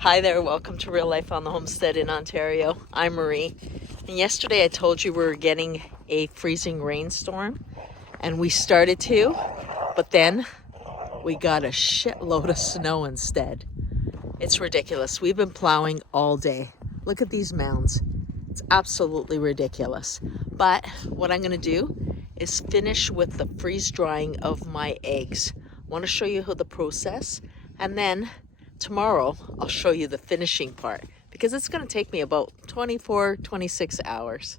Hi there, welcome to Real Life on the Homestead in Ontario. I'm Marie. And yesterday I told you we were getting a freezing rainstorm, and we started to, but then we got a shitload of snow instead. It's ridiculous. We've been plowing all day. Look at these mounds. It's absolutely ridiculous. But what I'm going to do is finish with the freeze drying of my eggs. I want to show you how the process, and then tomorrow I'll show you the finishing part because it's going to take me about 26 hours.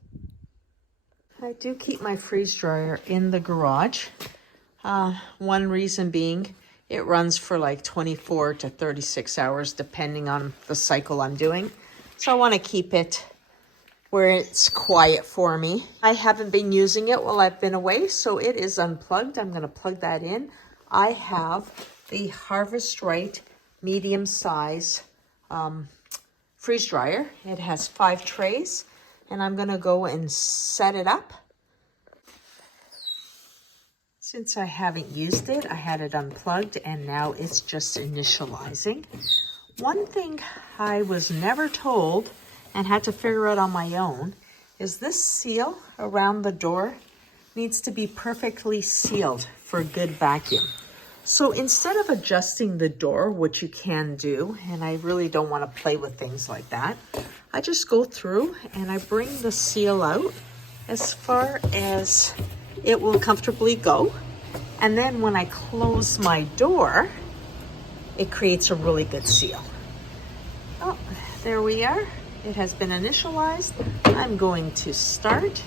I do keep my freeze dryer in the garage. One reason being it runs for like 24 to 36 hours depending on the cycle I'm doing. So I want to keep it where it's quiet for me. I haven't been using it while I've been away, so it is unplugged. I'm going to plug that in. I have the Harvest Right medium size freeze dryer. It has 5 trays, and I'm gonna go and set it up. Since I haven't used it, I had it unplugged and now it's just initializing. One thing I was never told and had to figure out on my own is this seal around the door needs to be perfectly sealed for a good vacuum. So instead of adjusting the door, which you can do, and I really don't want to play with things like that, I just go through and I bring the seal out as far as it will comfortably go. And then when I close my door, it creates a really good seal. Oh, there we are. It has been initialized. I'm going to start,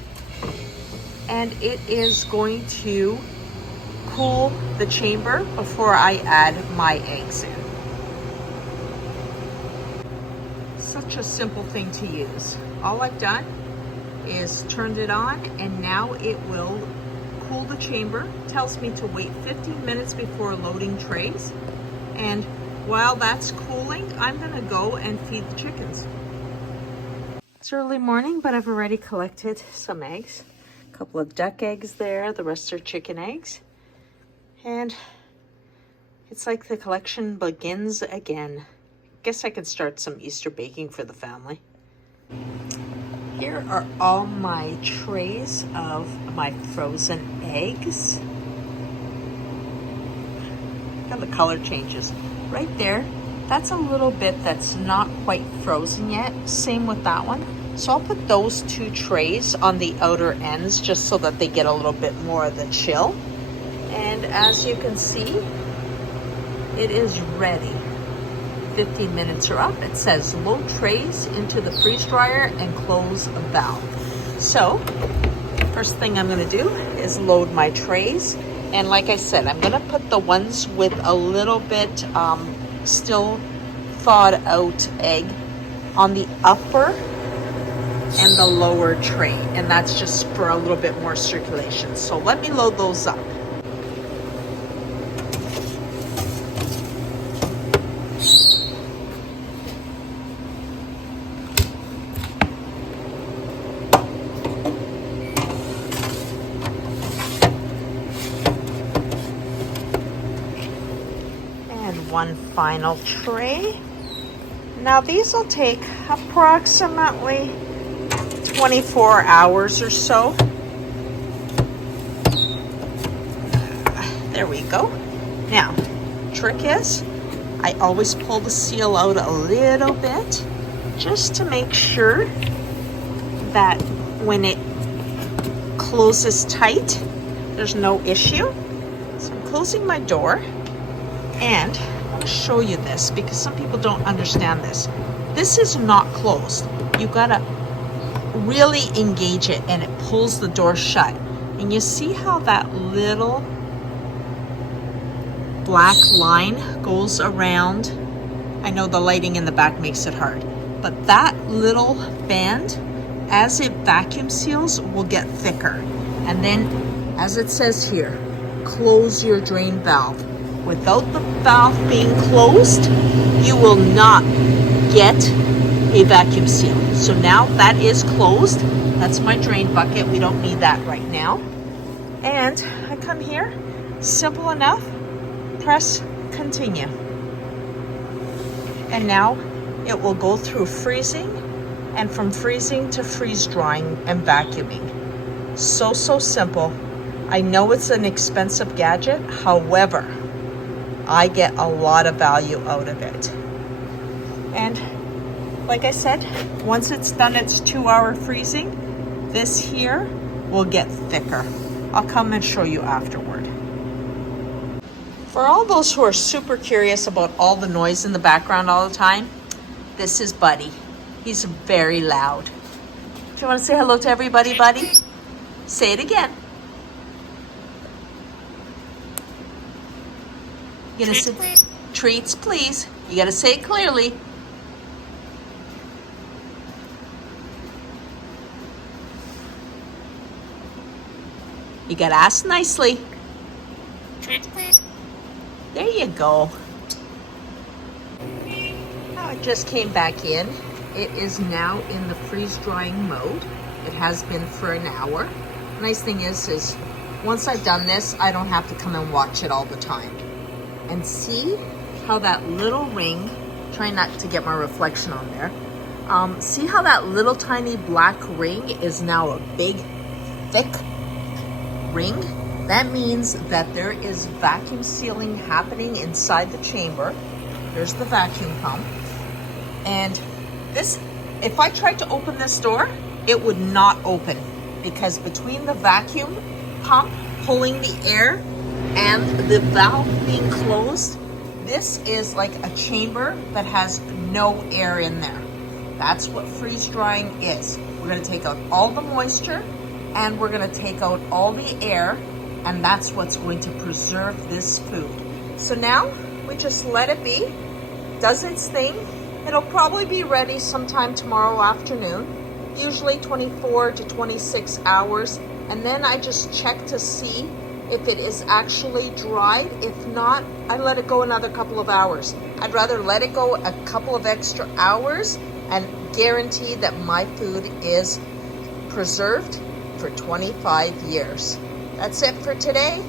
and it is going to cool the chamber before I add my eggs in. Such a simple thing to use. All I've done is turned it on, and now it will cool the chamber. It tells me to wait 15 minutes before loading trays, and while that's cooling, I'm gonna go and feed the chickens. It's early morning, but I've already collected some eggs. A couple of duck eggs there, the rest are chicken eggs. And it's like the collection begins again. Guess I could start some Easter baking for the family. Here are all my trays of my frozen eggs. Look how the color changes. Right there, that's a little bit that's not quite frozen yet. Same with that one. So I'll put those 2 trays on the outer ends just so that they get a little bit more of the chill. And as you can see, it is ready. 15 minutes are up. It says load trays into the freeze dryer and close valve. So first thing I'm going to do is load my trays. And like I said, I'm going to put the ones with a little bit still thawed out egg on the upper and the lower tray. And that's just for a little bit more circulation. So let me load those up. One final tray. Now these will take approximately 24 hours or so. There we go. Now, trick is I always pull the seal out a little bit just to make sure that when it closes tight, there's no issue. So I'm closing my door, and show you this because some people don't understand this. This is not closed. You gotta really engage it, and it pulls the door shut. And you see how that little black line goes around? I know the lighting in the back makes it hard, but that little band, as it vacuum seals, will get thicker. And then, as it says here, close your drain valve. Without the valve being closed, you will not get a vacuum seal. So now that is closed. That's my drain bucket. We don't need that right now. And I come here, simple enough, press continue. And now it will go through freezing, and from freezing to freeze drying and vacuuming. So simple. I know it's an expensive gadget, however, I get a lot of value out of it. And like I said, once it's done its 2-hour freezing, this here will get thicker. I'll come and show you afterward. For all those who are super curious about all the noise in the background all the time, this is Buddy. He's very loud. Do you want to say hello to everybody, Buddy? Say it again. You gonna say treats, please. You gotta say it clearly. You gotta ask nicely. Treats, please. There you go. Now it just came back in. It is now in the freeze drying mode. It has been for an hour. Nice thing is once I've done this, I don't have to come and watch it all the time. And see how that little ring, try not to get my reflection on there. See how that little tiny black ring is now a big, thick ring? That means that there is vacuum sealing happening inside the chamber. There's the vacuum pump. And this, if I tried to open this door, it would not open, because between the vacuum pump pulling the air and the valve being closed, this is like a chamber that has no air in there. That's what freeze drying is. We're gonna take out all the moisture and we're gonna take out all the air, and that's what's going to preserve this food. So now we just let it be, does its thing. It'll probably be ready sometime tomorrow afternoon, usually 24 to 26 hours. And then I just check to see if it is actually dried. If not, I let it go another couple of hours. I'd rather let it go a couple of extra hours and guarantee that my food is preserved for 25 years. That's it for today.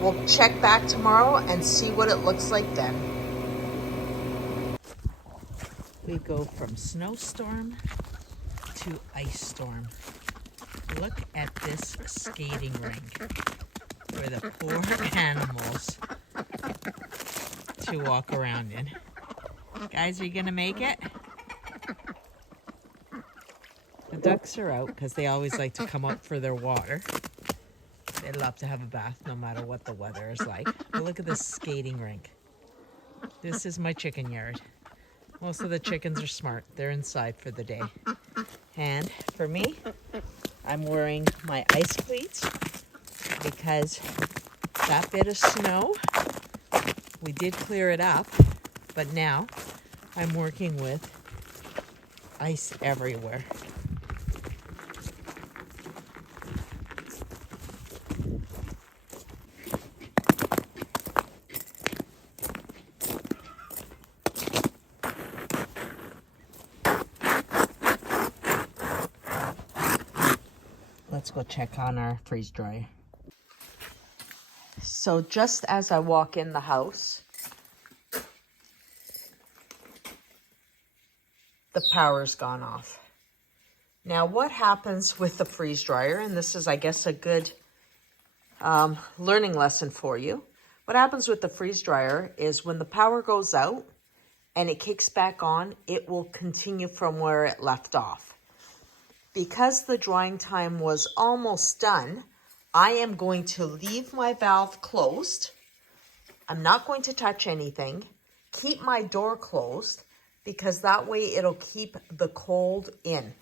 We'll check back tomorrow and see what it looks like then. We go from snowstorm to ice storm. Look at this skating rink for the poor animals to walk around in. Guys, are you gonna make it? The ducks are out because they always like to come up for their water. They love to have a bath no matter what the weather is like. But look at this skating rink. This is my chicken yard. Most of the chickens are smart. They're inside for the day. And for me, I'm wearing my ice cleats because that bit of snow, we did clear it up, but now I'm working with ice everywhere. Let's go check on our freeze dryer. So just as I walk in the house, the power's gone off. Now what happens with the freeze dryer, and this is, I guess, a good learning lesson for you. What happens with the freeze dryer is when the power goes out and it kicks back on, it will continue from where it left off. Because the drying time was almost done, I am going to leave my valve closed. I'm not going to touch anything. Keep my door closed because that way it'll keep the cold in.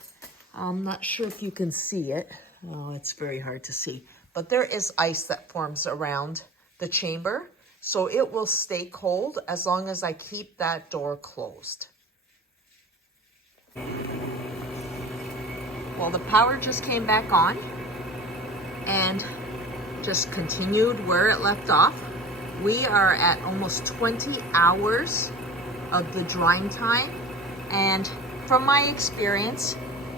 I'm not sure if you can see it. Oh, it's very hard to see. But there is ice that forms around the chamber, so it will stay cold as long as I keep that door closed. Well, the power just came back on and just continued where it left off. We are at almost 20 hours of the drying time. And from my experience,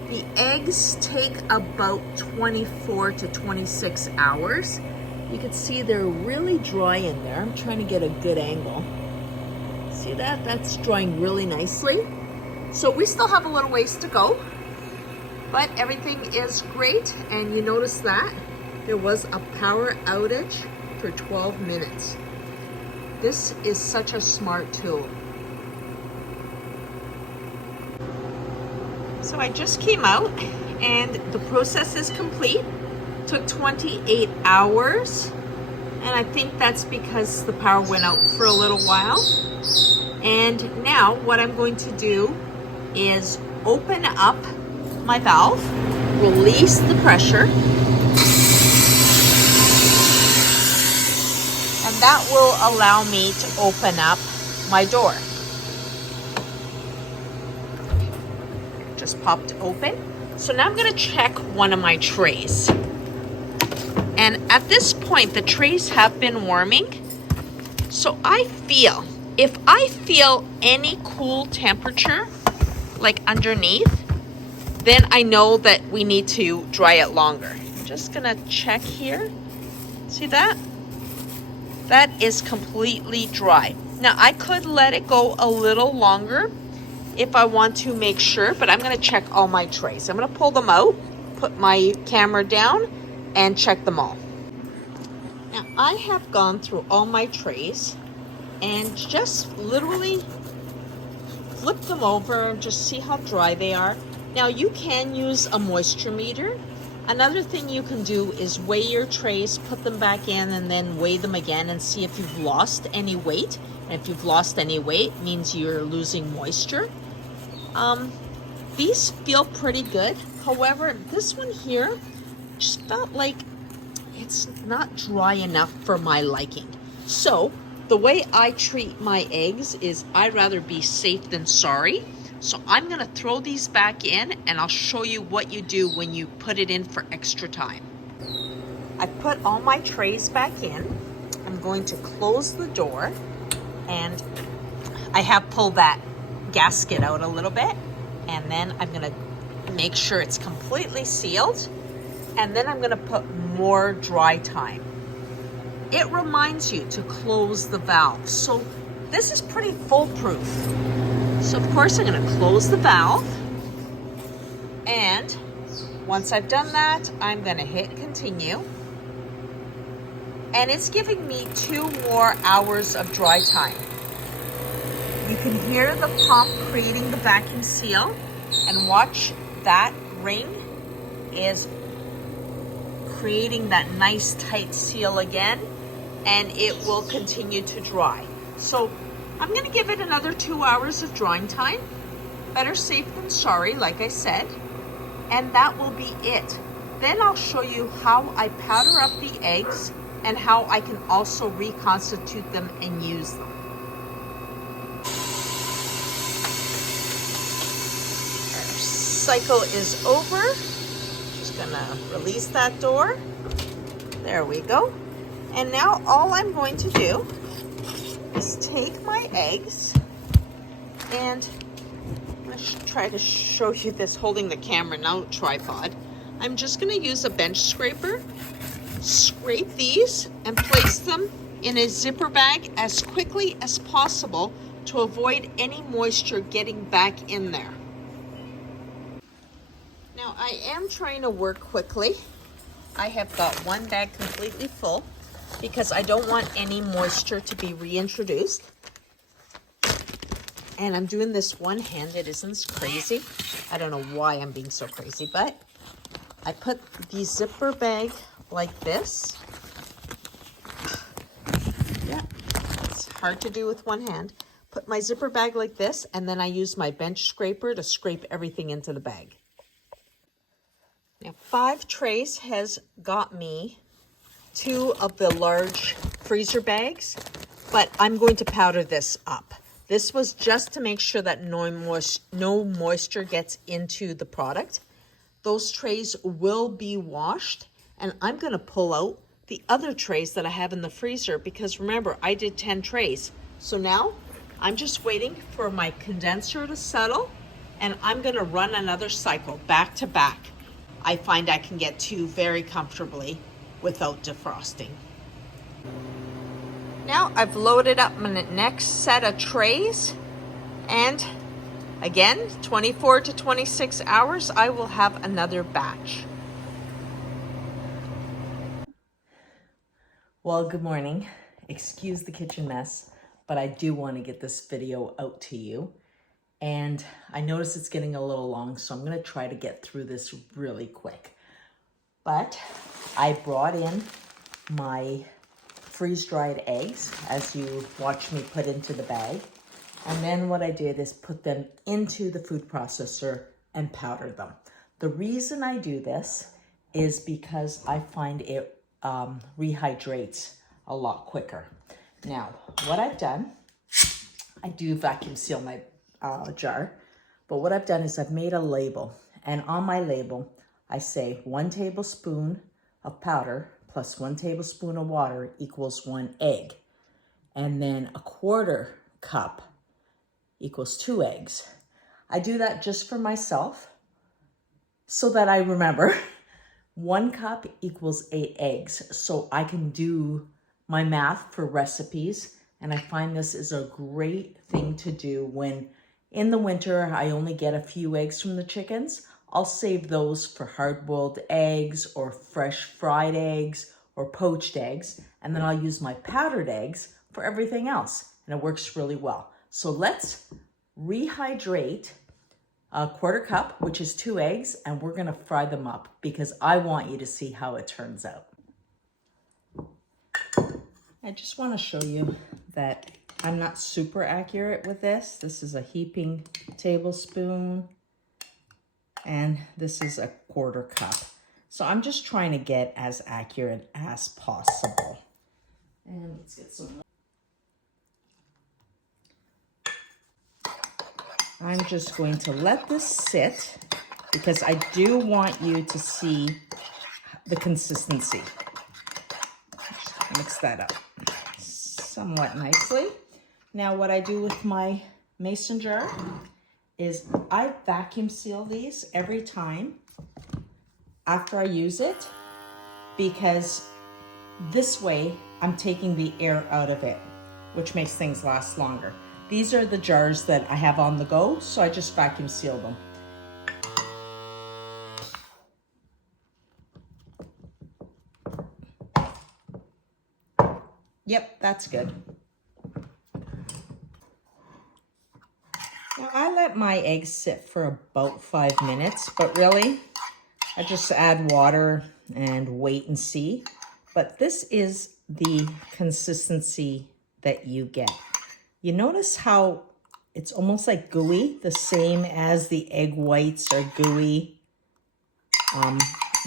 the eggs take about 24 to 26 hours. You can see they're really dry in there. I'm trying to get a good angle. See that? That's drying really nicely. So we still have a little ways to go, but everything is great. And you notice that there was a power outage for 12 minutes. This is such a smart tool. So I just came out and the process is complete. Took 28 hours. And I think that's because the power went out for a little while. And now what I'm going to do is open up my valve, release the pressure, and that will allow me to open up my door. Just popped open. So now I'm going to check one of my trays. And at this point, the trays have been warming. So if I feel any cool temperature, like underneath, then I know that we need to dry it longer. I'm just gonna check here. See that? That is completely dry. Now I could let it go a little longer if I want to make sure, but I'm gonna check all my trays. I'm gonna pull them out, put my camera down, and check them all. Now I have gone through all my trays and just literally flip them over and just see how dry they are. Now you can use a moisture meter. Another thing you can do is weigh your trays, put them back in, and then weigh them again and see if you've lost any weight. And if you've lost any weight, it means you're losing moisture. These feel pretty good. However, this one here just felt like it's not dry enough for my liking. So the way I treat my eggs is I'd rather be safe than sorry. So I'm gonna throw these back in and I'll show you what you do when you put it in for extra time. I put all my trays back in. I'm going to close the door and I have pulled that gasket out a little bit, and then I'm gonna make sure it's completely sealed, and then I'm gonna put more dry time. It reminds you to close the valve. So this is pretty foolproof. So of course I'm gonna close the valve, and once I've done that, I'm gonna hit continue. And it's giving me 2 more hours of dry time. You can hear the pump creating the vacuum seal, and watch that ring is creating that nice tight seal again, and it will continue to dry. So I'm going to give it another 2 hours of drying time. Better safe than sorry, like I said. And that will be it. Then I'll show you how I powder up the eggs and how I can also reconstitute them and use them. Our cycle is over. Just gonna release that door. There we go. And now all I'm going to do is take my eggs, and I'm going to try to show you this holding the camera, now tripod. I'm just going to use a bench scraper, scrape these, and place them in a zipper bag as quickly as possible to avoid any moisture getting back in there. Now I am trying to work quickly. I have got one bag completely full because I don't want any moisture to be reintroduced. And I'm doing this one-handed. Isn't this crazy? I don't know why I'm being so crazy, but I put the zipper bag like this. Yeah, it's hard to do with one hand. Put my zipper bag like this, and then I use my bench scraper to scrape everything into the bag. Now 5 trays has got me 2 of the large freezer bags, but I'm going to powder this up. This was just to make sure that no moisture gets into the product. Those trays will be washed, and I'm going to pull out the other trays that I have in the freezer because remember, I did 10 trays. So now I'm just waiting for my condenser to settle, and I'm going to run another cycle back to back. I find I can get 2 very comfortably without defrosting. Now I've loaded up my next set of trays, and Again, 24 to 26 hours, I will have another batch. Well, good morning. Excuse the kitchen mess, but I do want to get this video out to you. And I notice it's getting a little long, so I'm going to try to get through this really quick. But I brought in my freeze-dried eggs, as you watched me put into the bag. And then what I did is put them into the food processor and powdered them. The reason I do this is because I find it rehydrates a lot quicker. Now, what I've done, I do vacuum seal my jar, but what I've done is I've made a label, and on my label, I say 1 tablespoon of powder plus 1 tablespoon of water equals 1 egg, and then 1/4 cup equals 2 eggs. I do that just for myself so that I remember 1 cup equals 8 eggs, so I can do my math for recipes. And I find this is a great thing to do when in the winter I only get a few eggs from the chickens. I'll save those for hard-boiled eggs or fresh fried eggs or poached eggs, and then I'll use my powdered eggs for everything else, and it works really well. So let's rehydrate 1/4 cup, which is 2 eggs, and we're gonna fry them up because I want you to see how it turns out. I just wanna show you that I'm not super accurate with this. This is a heaping tablespoon, and this is 1/4 cup. So I'm just trying to get as accurate as possible. And let's get some. I'm just going to let this sit because I do want you to see the consistency. Just mix that up somewhat nicely. Now what I do with my mason jar is I vacuum seal these every time after I use it, because this way I'm taking the air out of it, which makes things last longer. These are the jars that I have on the go, so I just vacuum seal them. Yep, that's good. Now I let my eggs sit for about 5 minutes, but really, I just add water and wait and see. But this is the consistency that you get. You notice how it's almost like gooey, the same as the egg whites are gooey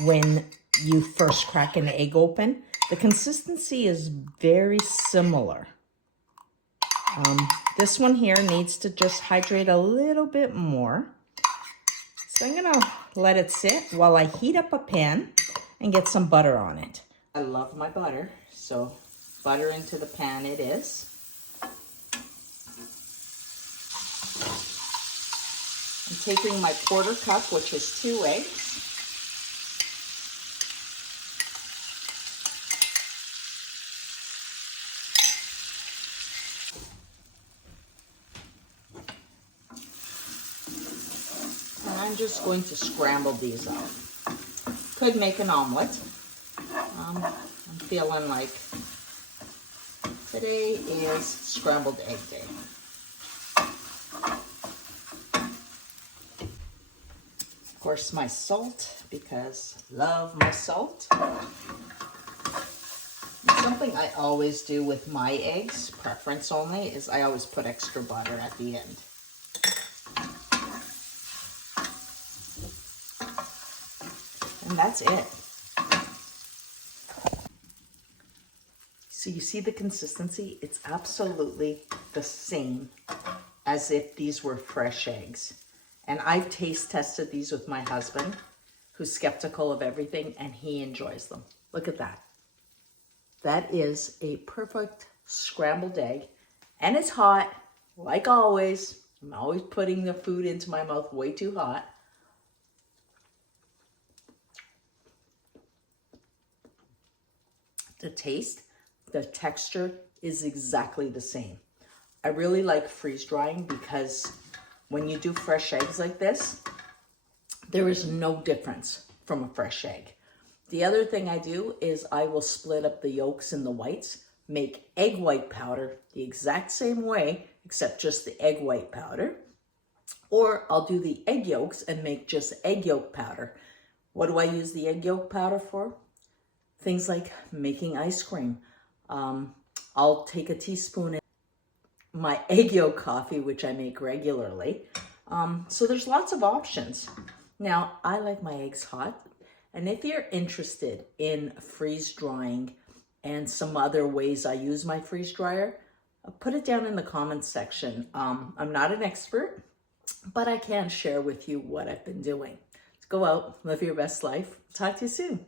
when you first crack an egg open. The consistency is very similar. This one here needs to just hydrate a little bit more. So I'm gonna let it sit while I heat up a pan and get some butter on it. I love my butter, so butter into the pan it is. I'm taking my 1/4 cup, which is 2 eggs. And I'm just going to scramble these out. Could make an omelet. I'm feeling like today is scrambled egg day. Of course, my salt, because love my salt. And something I always do with my eggs, preference only, is I always put extra butter at the end. And that's it. So you see the consistency? It's absolutely the same as if these were fresh eggs. And I've taste tested these with my husband, who's skeptical of everything, and he enjoys them. Look at that. That is a perfect scrambled egg, and it's hot, like always. I'm always putting the food into my mouth way too hot. The taste, the texture is exactly the same. I really like freeze drying because when you do fresh eggs like this, there is no difference from a fresh egg. The other thing I do is I will split up the yolks and the whites, make egg white powder the exact same way, except just the egg white powder. Or I'll do the egg yolks and make just egg yolk powder. What do I use the egg yolk powder for? Things like making ice cream. I'll take a teaspoon in my egg yolk coffee, which I make regularly. So there's lots of options. Now, I like my eggs hot. And if you're interested in freeze drying and some other ways I use my freeze dryer, put it down in the comments section. I'm not an expert, but I can share with you what I've been doing. Go out, live your best life. Talk to you soon.